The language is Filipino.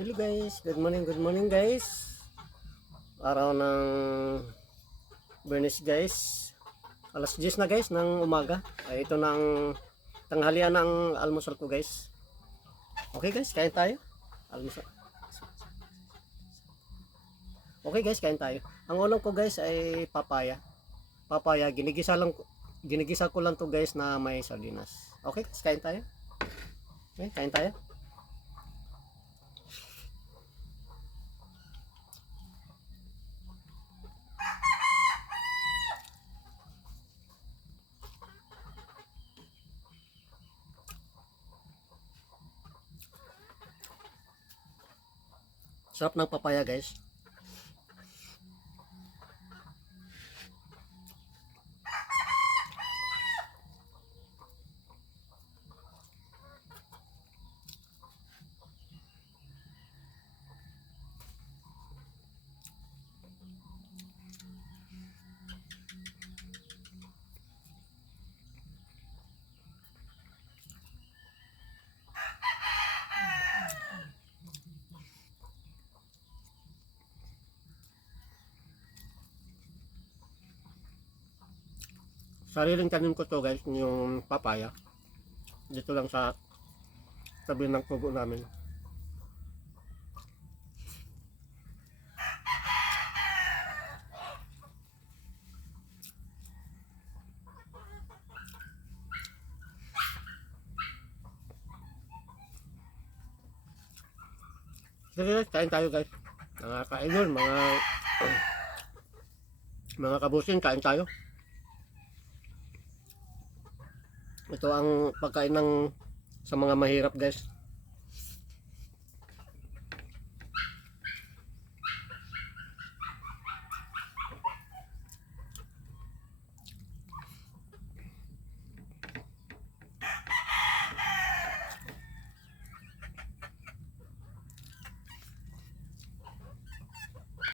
Hello guys, good morning guys. Araw ng Bernis guys. Alas 10 na guys ng umaga. Ay, ito ng tanghalian ng almusal ko guys. Okay guys, kain tayo. Almusal. Okay guys, kain tayo. Ang ulam ko guys ay papaya. Papaya, ginigisa ko lang to guys na may sardinas. Okay guys, kain tayo. Okay, kain tayo. Sarap ng papaya guys. Sariling tanim ko to guys, yung papaya. Dito lang sa tabi ng kubo namin. Sige guys, kain tayo guys. Mga kaidol, mga kabusin, kain tayo. Ito ang pagkain ng sa mga mahirap guys.